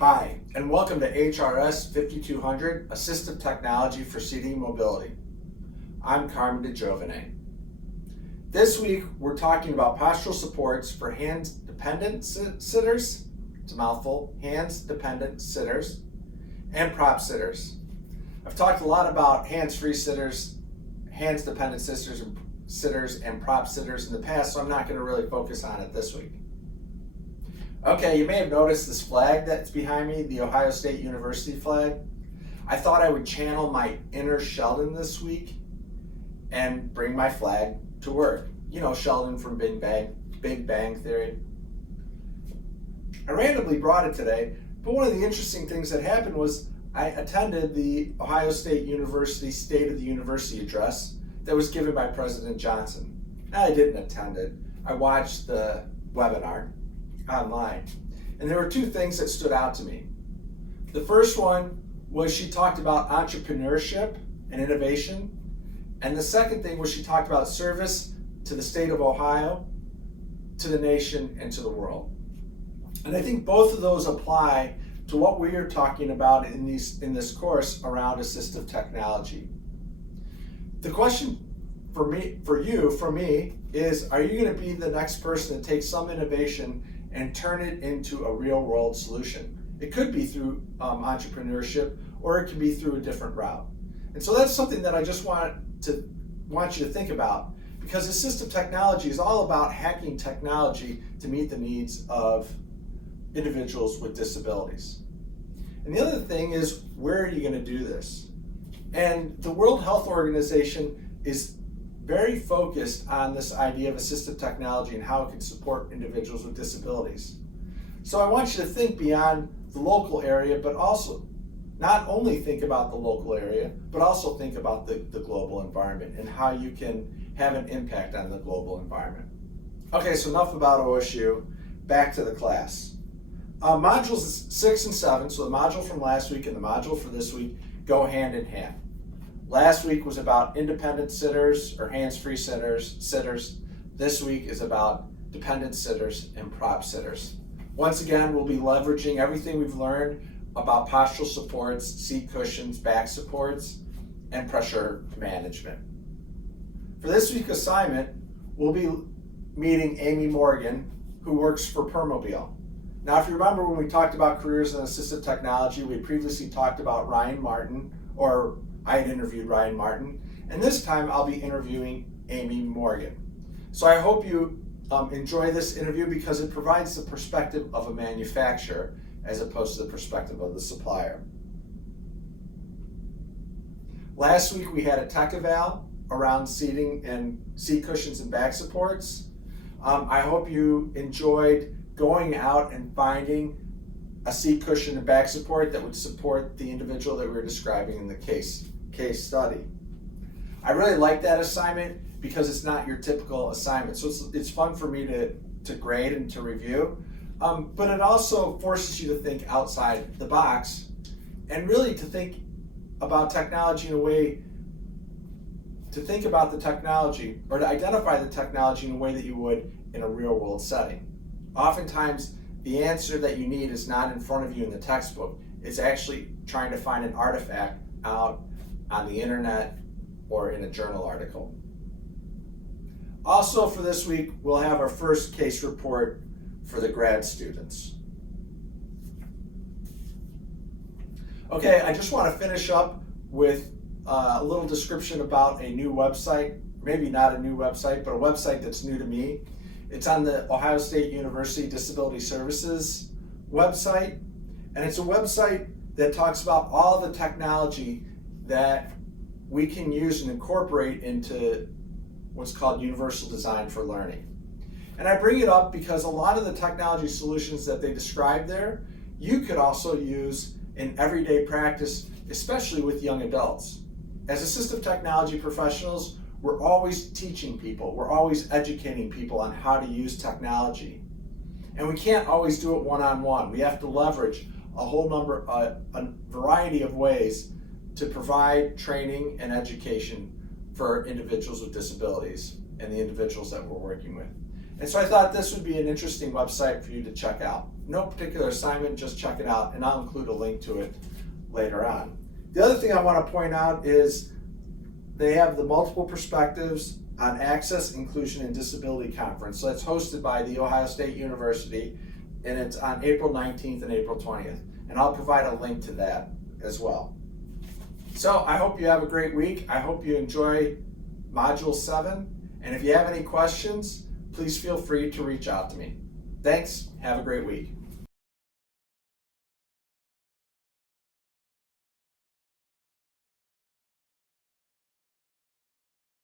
Hi, and welcome to HRS 5200, Assistive Technology for Seating Mobility. I'm Carmen DeGiovane. This week, we're talking about postural supports for hands-dependent sitters, it's a mouthful, hands-dependent sitters, and prop sitters. I've talked a lot about hands-free sitters, hands-dependent sitters, and prop sitters in the past, so I'm not going to really focus on it this week. Okay, you may have noticed this flag that's behind me, the Ohio State University flag. I thought I would channel my inner Sheldon this week and bring my flag to work. You know, Sheldon from Big Bang Theory. I randomly brought it today, but one of the interesting things that happened was I attended the Ohio State University State of the University address that was given by President Johnson. Now, I didn't attend it. I watched the webinar online. And there were two things that stood out to me. The first one was she talked about entrepreneurship and innovation. And the second thing was she talked about service to the state of Ohio, to the nation, and to the world. And I think both of those apply to what we are talking about in this course around assistive technology. The question for me is, are you going to be the next person to take some innovation and turn it into a real world solution? It could be through entrepreneurship, or it can be through a different route. And so that's something that I just want you to think about, because assistive technology is all about hacking technology to meet the needs of individuals with disabilities. And the other thing is, where are you going to do this? And the World Health Organization is very focused on this idea of assistive technology and how it can support individuals with disabilities. So I want you to think beyond the local area, but also not only think about the local area, but also think about the global environment and how you can have an impact on the global environment. Okay, so enough about OSU, back to the class. Modules 6 and 7, so the module from last week and the module for this week, go hand in hand. Last week was about independent sitters or hands-free sitters. This week is about dependent sitters and prop sitters. Once again, we'll be leveraging everything we've learned about postural supports, seat cushions, back supports, and pressure management. For this week's assignment, we'll be meeting Amy Morgan, who works for Permobile. Now, if you remember when we talked about careers in assistive technology, we previously talked about Ryan Martin, or I had interviewed Ryan Martin, and this time I'll be interviewing Amy Morgan. So I hope you enjoy this interview because it provides the perspective of a manufacturer as opposed to the perspective of the supplier. Last week we had a Techeval around seating and seat cushions and back supports. I hope you enjoyed going out and finding a seat cushion and back support that would support the individual that we were describing in the case study. I really like that assignment because it's not your typical assignment. So it's fun for me to grade and to review, but it also forces you to think outside the box and really to think about technology in a way, to think about the technology or to identify the technology in a way that you would in a real world setting. Oftentimes, the answer that you need is not in front of you in the textbook. It's actually trying to find an artifact out on the internet or in a journal article. Also for this week, we'll have our first case report for the grad students. Okay, I just want to finish up with a little description about a new website, maybe not a new website, but a website that's new to me. It's on the Ohio State University Disability Services website, and it's a website that talks about all the technology that we can use and incorporate into what's called universal design for learning. And I bring it up because a lot of the technology solutions that they describe there, you could also use in everyday practice, especially with young adults. As assistive technology professionals, we're always teaching people, we're always educating people on how to use technology. And we can't always do it one-on-one. We have to leverage a variety of ways to provide training and education for individuals with disabilities and the individuals that we're working with. And so I thought this would be an interesting website for you to check out. No particular assignment, just check it out, and I'll include a link to it later on. The other thing I want to point out is they have the multiple perspectives on Access, Inclusion, and Disability Conference. So that's hosted by The Ohio State University, and it's on April 19th and April 20th. And I'll provide a link to that as well. So I hope you have a great week. I hope you enjoy Module 7. And if you have any questions, please feel free to reach out to me. Thanks. Have a great week.